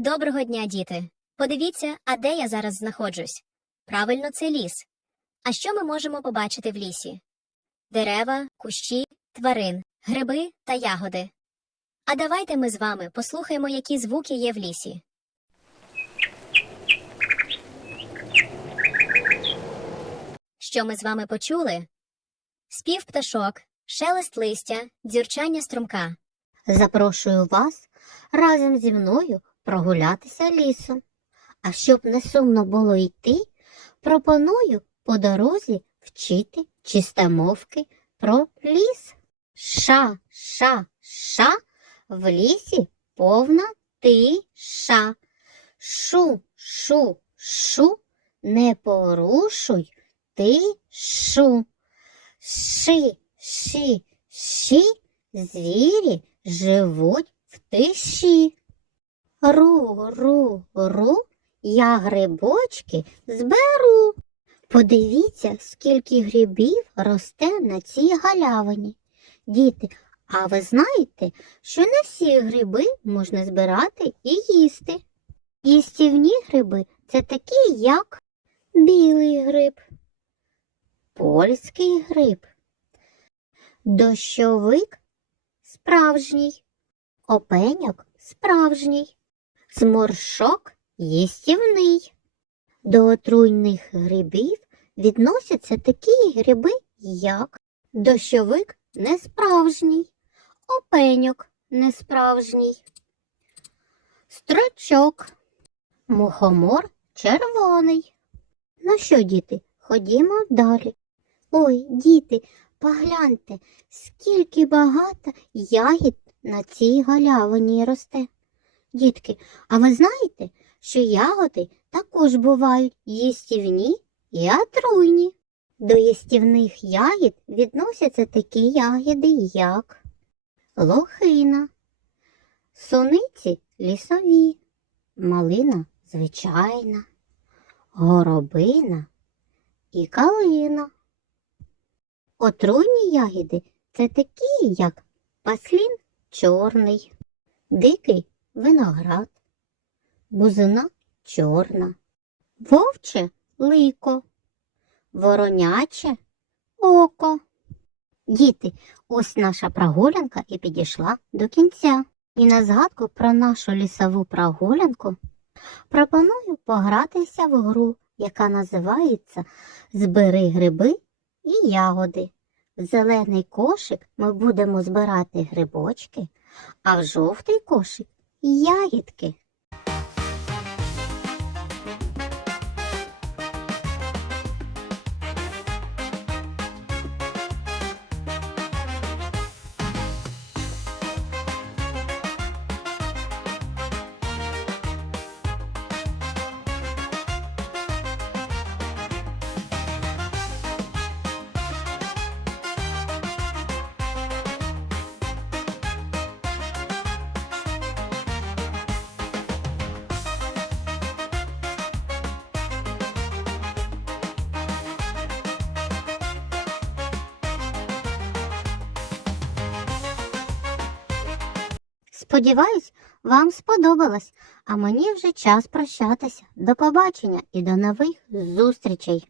Доброго дня, діти! Подивіться, а де я зараз знаходжусь. Правильно, це ліс. А що ми можемо побачити в лісі? Дерева, кущі, тварин, гриби та ягоди. А давайте ми з вами послухаємо, які звуки є в лісі. Що ми з вами почули? Спів пташок, шелест листя, дзюрчання струмка. Запрошую вас разом зі мною прогулятися лісом. А щоб не сумно було йти, пропоную по дорозі вчити чистомовки про ліс. Ша, ша, ша, в лісі повна тиша. Шу, шу, шу, не порушуй тишу. Ши, ши, ші, звірі живуть в тиші. Ру, ру, ру, я грибочки зберу. Подивіться, скільки грибів росте на цій галявині. Діти, а ви знаєте, що не всі гриби можна збирати і їсти. Їстівні гриби це такі, як білий гриб, польський гриб, дощовик справжній, опеньок справжній, зморшок їстівний. До отруйних грибів відносяться такі гриби, як дощовик несправжній, опеньок несправжній, строчок, мухомор червоний. Ну що, діти, ходімо далі. Ой, діти, погляньте, скільки багато ягід на цій галявині росте. Дітки, а ви знаєте, що ягоди також бувають їстівні і отруйні. До їстівних ягід відносяться такі ягоди, як лохина, суниці лісові, малина звичайна, горобина і калина. Отруйні ягіди це такі, як паслін чорний, дикий виноград, бузина чорна, вовче лико, вороняче око. Діти, ось наша прогулянка і підійшла до кінця. І на згадку про нашу лісову прогулянку пропоную погратися в гру, яка називається Збери гриби і ягоди. В зелений кошик ми будемо збирати грибочки, а в жовтий кошик ягідки. Сподіваюсь, вам сподобалось, а мені вже час прощатися. До побачення і до нових зустрічей!